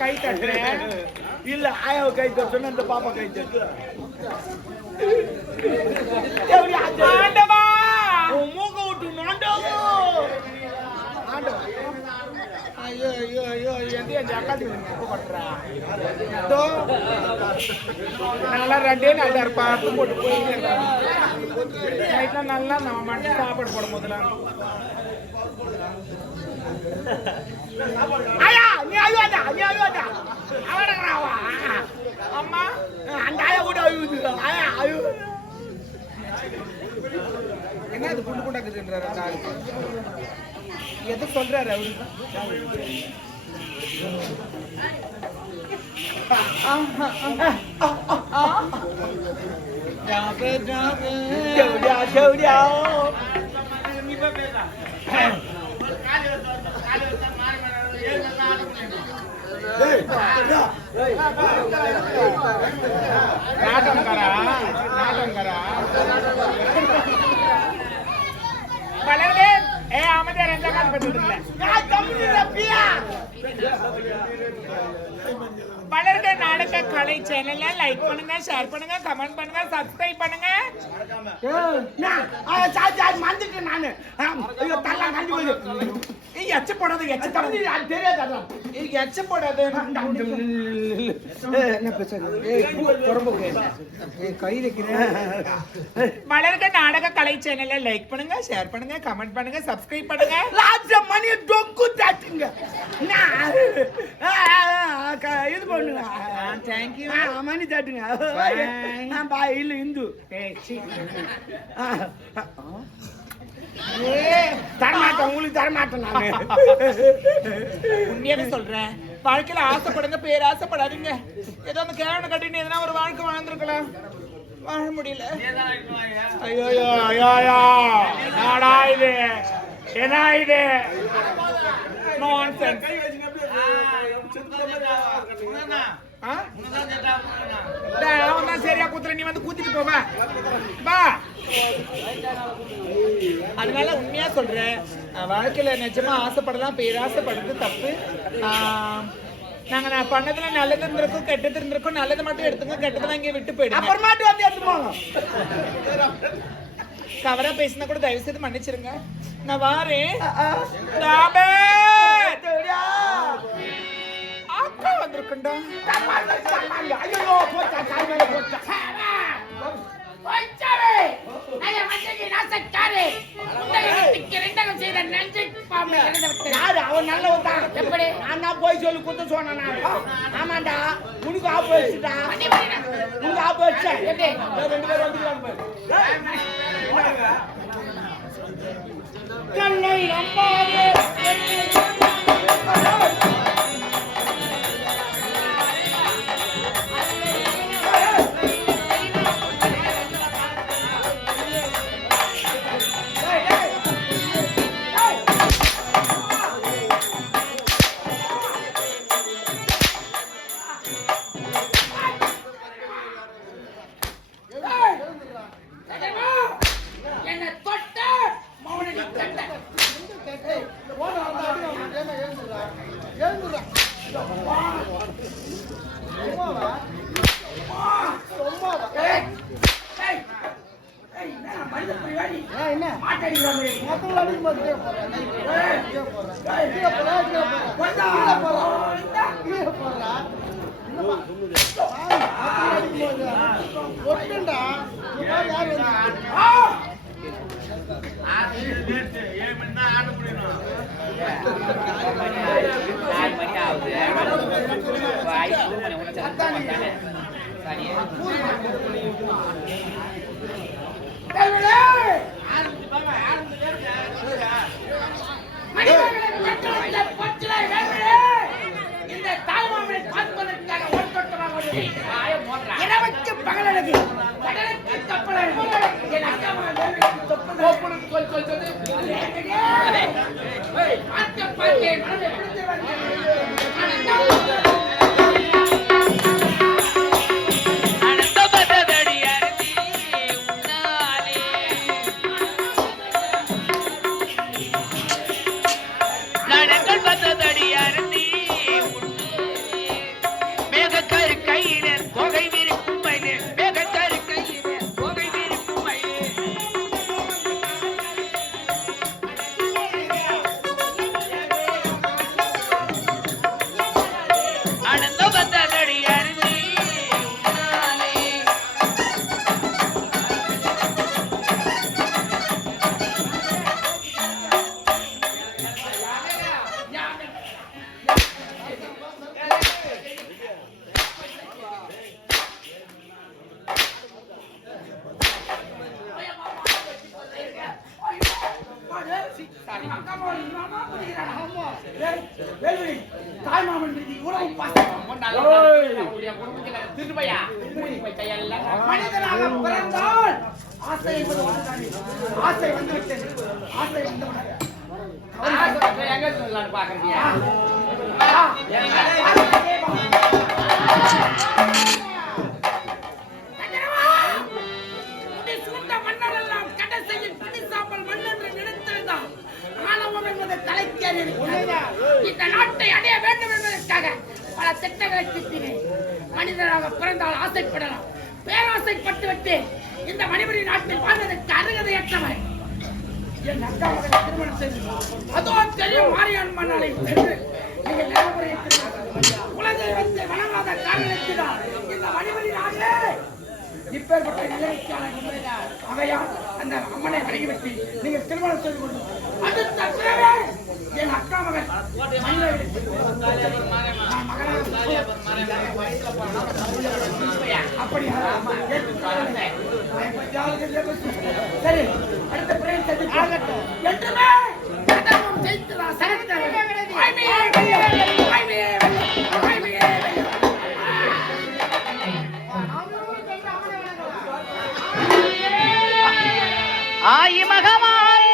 கை தட்டுறேன் இல்ல ஆயாவ கை தட்டுன்னு அந்த பாப்பா கை தட்டு ஆண்டவா மூக்க விட்டு நோண்டவோ ஆண்டவா ஐயோ ஐயோ ஐயோ எந்த ஜக்காத்து பண்றா நல்லா ரெண்டே நல்லா பார்த்து போட்டு போயிருக்கேன் நைட்ல நல்லா நம்ம மட்டும் சாப்பாடு போடும் போதெல்லாம் ஐயா நீ அழுவாதா நீ அழுவாதா அவடங்கறாவா அம்மா அந்த ஆயா கூட அழுவுது ஆயா அழு என்ன அது குண்டு குண்டாக்குதுன்றாரு அந்த ஆளு எது சொல்றாரு அவரு நாட்டம் கரா வளர்ந்து ஏ அமைதியார் எந்த காலம் பெற்றுல வளர்க நாடக கலை சேனல்ல லைக் பண்ணுங்க ஷேர் பண்ணுங்க கமெண்ட் பண்ணுங்க சப்ஸ்கிரைப் பண்ணுங்க மறந்துட்டேன் நானு எச்ச போடாது எச்ச தெரியாது எச்ச போடாது கை வைக்கிறேன் வளர்க நாடக கலை சேனல்ல லைக் பண்ணுங்க ஷேர் பண்ணுங்க கமெண்ட் பண்ணுங்க சப்ஸ்கிரைப் பண்ணுங்க மணி டொங்கு தாட்டுங்க இது பண்ணுங்க தேங்க்யூ மணி தாட்டுங்க பாய் இல்ல இந்து தரமாட்டேன் உங்களுக்கு தரமாட்டேன் நான் உண்மையாவே சொல்றேன் வாழ்க்கையில ஆசைப்படுங்க பேராசைப்படாதீங்க ஏதோ அந்த கேவனை கட்டின்னு எதனா ஒரு வாழ்க்கை வாழ்ந்துருக்கலாம் வாழ முடியல ஐயோ ஐயோ நாடா இது என்ன இது நான்சென்ஸ் சரியா கூத்துற நீ வந்து கூத்திட்டு போவா பா அதனால உண்மையா சொல்றேன் வாழ்க்கையில நிஜமா ஆசைப்படலாம் பேராசைப்படுறது தப்பு நான் பண்ணதுல நல்லது இருந்திருக்கும் கெட்டது இருந்திருக்கும் நல்லது மட்டும் எடுத்துங்க கெட்டதெல்லாம் இங்கே விட்டு போயிடுங்க அப்புறமாட்டு வந்து எடுத்துப்பாங்க கவரா பேசினா கூட தயவு செய்து மன்னிச்சிருங்க நான் வாரேன் அக்கா வந்திருக்குண்டா ஐயோ அவன் நல்லவன் தான் எப்படி நான் போய் சொல்லி குத்த சொன்னேன் ஆமாண்டா உனக்கு ஆப்பு வச்சுட்டா உனக்கு ஆப்பு வச்சேன் 2 பேரும் வந்துக்கிறாங்க கண்ணை நம்பாதே நடங்கள் கையிலே தொகை விரிக்கும் மயிலே வேகத்தாரு கையிலே தொகை விரிக்கும் மயிலே அனந்த பத்தடி அருவி மனிதனாக பிறந்தால் ஆசை என்பது ஒன்றுதானே. ஆசை வந்து விட்டது. ஆசை வந்து எங்க சொல்லலாம்னு பாக்குறீங்க மன்னரெல்லாம் கடைசியில் பிடிசாமல் மன்னென்று நினைத்திருந்தான். ஆணவம் என்பதை தலைக்கேறி இந்த நாட்டை அடைய வேண்டும் என்பதற்காக பல திட்டங்களை திட்டினேன். மனிதனாக பிறந்தால் ஆசைப்படலாம். பேராசைப்பட்டு விட்டு இந்த மணிபுரி நாட்டில் வாழ்வதற்கு அருகதையற்றவன் என் அக்கா மகளை திருமணம் செய்து அதோ தெரியும் மாரியான் மன்னரை சென்று நீங்கள் நடைமுறையை உலகை வந்து வணங்காத காரணத்தினால் இந்த மணிபுரி நாட்டே இப்பேற்பட்ட நிலைக்கான அவையால் அந்த அம்மனை வணங்கிவிட்டு நீங்கள் திருமணம் செய்து கொண்டு அடுத்த பிறவே என் அக்கா மகன் அப்படியா சரி அடுத்த பிறகு என்றுமே ஜெயித்ததா ஆயி மகமாய்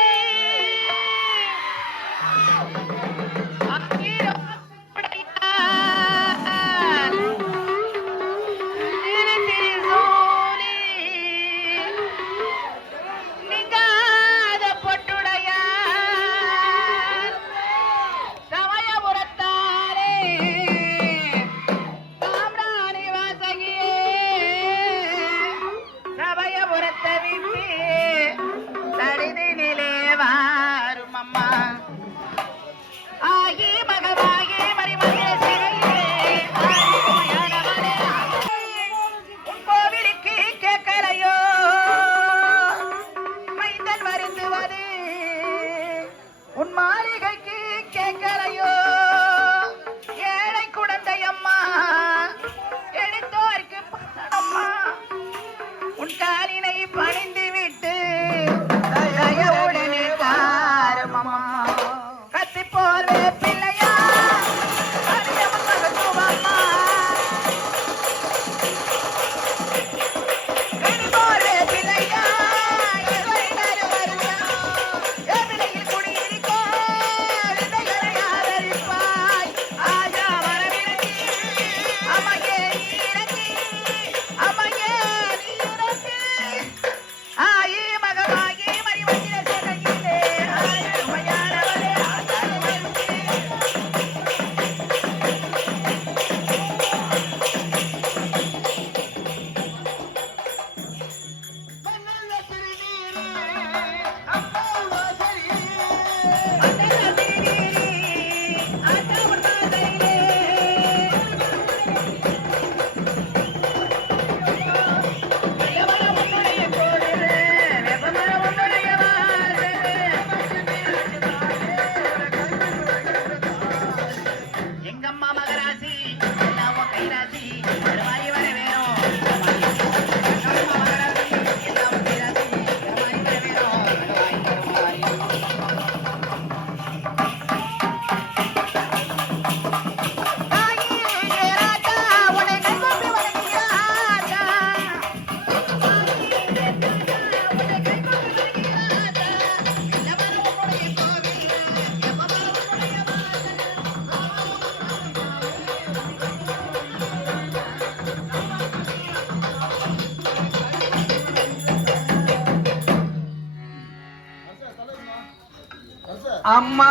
அம்மா